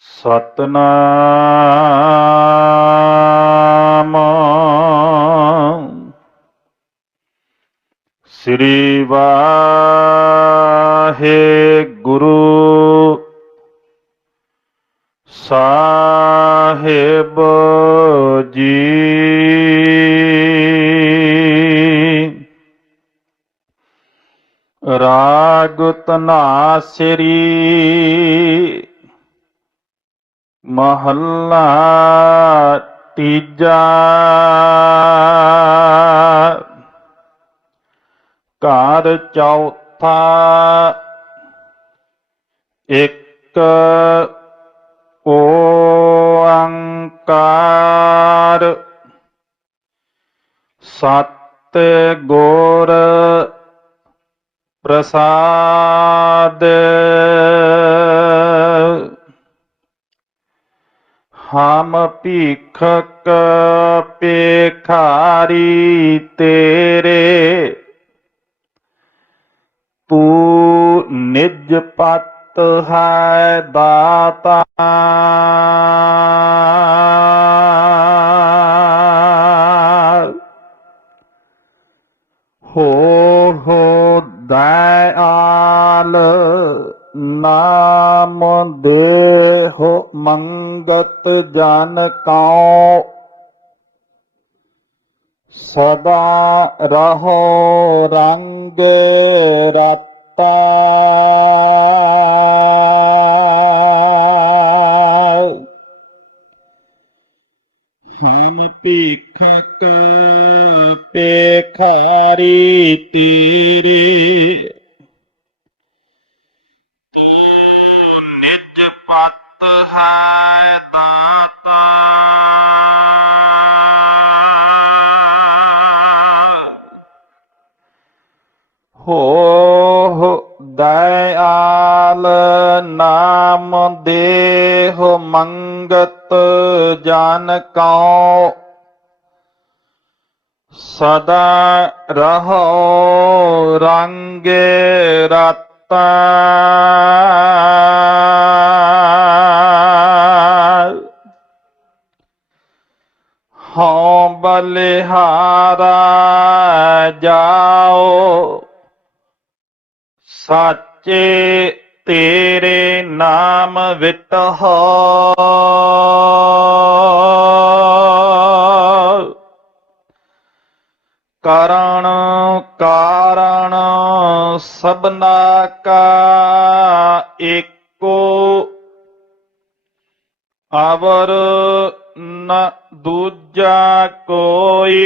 ਸਤਨਾਮ। ਸ੍ਰੀ ਵਾਹਿਗੁਰੂ ਸਾਹਿਬ ਜੀ। ਰਾਗ ਤਨਾਸਰੀ ਮਹੱਲਾ ਤੀਜਾ। ਘਰ ਚੌਥਾ। ਇੱਕ ਓੰਕਾਰ ਸਤ ਗੁਰ ਪ੍ਰਸਾਦ। ਹਮ ਭੀਖਕ ਪੇਖਾਰੀ ਤੇਰੇ। ਤੂੰ ਨਿਜ ਪਤ ਹੈ ਦਾਤਾ। ਹੋ ਹੋ ਦਇਆਲ ਨਾਮ ਦੇਹੁ ਮੰਗਤ ਜਨ ਕਉ। ਸਦਾ ਰਹੋ ਰੰਗ ਰਤਾ। ਹਮ ਭੀਖਕ ਪੇਖਾਰੀ ਤੇਰੇ। ਤੂੰ ਨਿਜ ਪਤ ਹੈ ਦਾਤਾ। ਹੋ ਦਇਆਲ ਨਾਮ ਦੇਹ ਮੰਗਤ ਜਨ ਕਉ। ਸਦਾ ਰਹੋ ਰੰਗੇ ਰਤਾ ਹਉ ਬਲਿਹਾਰਾ ਜਾਓ। ਸਾਚੇ ਤੇਰੇ ਨਾਮ ਵਿਟਹੁ ਕਰਨ ਕਾਰਣ ਸਭਨਾ ਕਾ ਏਕੋ ਅਵਰ ਨ ਦੂਜਾ ਕੋਈ।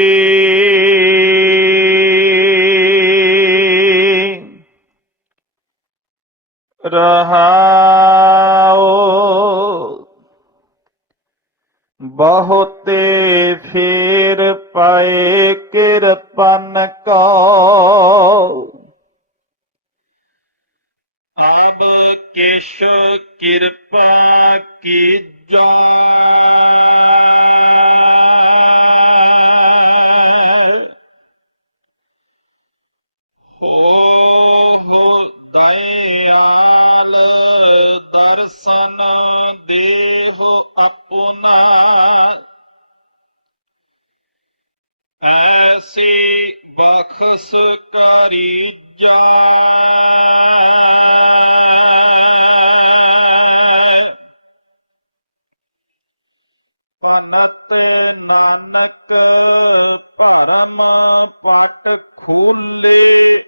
ਰਹਾਉ ਬਹੁਤੇ ਫੇਰ ਪਾਏ ਕਿਰਪਨ ਕੋ। ਆਬ ਕੇਸ ਕਿਰਪਾ ਕੀਜੈ ਹੋ ਹੋ ਦਇਆਲ ਦਰਸ਼ਨ ਦੇਹੁ ਆਪਣਾ। ਐਸੀ ਬਖਸ ਕਰੀ ਜਾ ਪਨਤ ਨਾਨਕ ਭਰਮ ਪਟ ਖੂਲੇ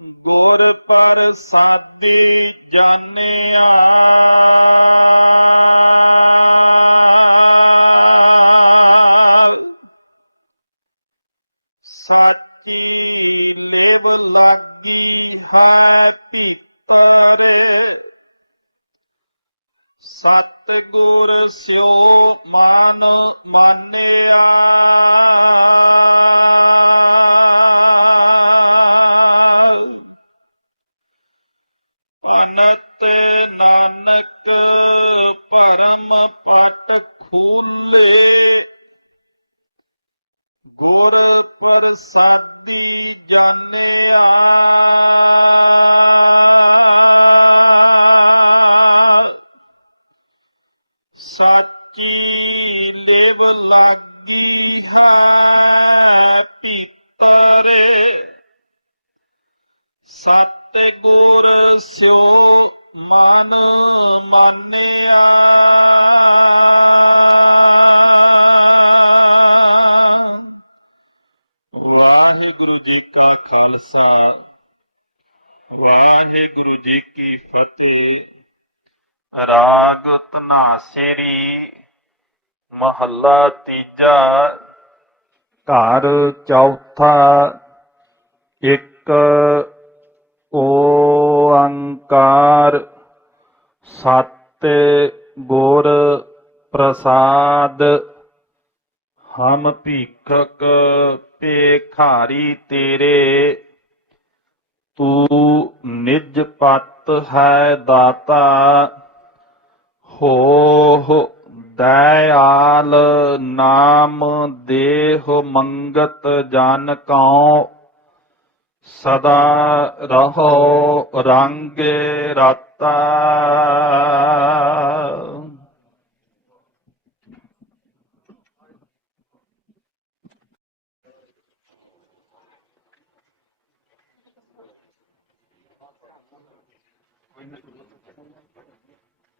ਗੁਰ ਪ੍ਰਸਾਦੀ ਜਾਣਿਆ। ਸਾਚੀ ਲੇਵ ਲਾਗੀ ਹੈ ਭੀਤਰ ਸਤ ਗੁਰ ਸਿਓ ਮਾਨ ਮਾਨਿਆ। ਪਨਤ ਨਾਨਕ ਪਰਮ ਪਟ ਖੂਲੇ। ਗੁਰ ਪ੍ਰਸਾਦੀ ਜਾਣਿਆ। ਸਾਚੀ ਲੇਵ ਲਾਗੀ ਹੈ ਭੀਤਰ ਸਤ ਗੁਰ ਸਿਓ ਮਨ ਮਾਨਿਆ। ਵਾਹਿਗੁਰੂ ਜੀ ਕਾ ਖਾਲਸਾ। ਵਾਹਿਗੁਰੂ ਜੀ ਕੀ ਫਤਿਹ। ਰਾਗ ਤਨਾਸੇਰੀ ਮਹੱਲਾ ਤੀਜਾ, ਘਰ ਚੌਥਾ, ਇੱਕ ਓੰਕਾਰ ਸਤ ਗੁਰ ਪ੍ਰਸਾਦ, ਹਮ ਭੀਖਕ ਭੇਖਾਰੀ ਤੇਰੇ, ਤੂੰ ਨਿਜ ਪਤ ਹੈ ਦਾਤਾ। ਹੋ ਦਇਆਲ ਨਾਮ ਦੇਹ ਮੰਗਤ ਜਨ ਕਉ ਸਦਾ ਰਹੋ ਰੰਗ ਰਤਾ।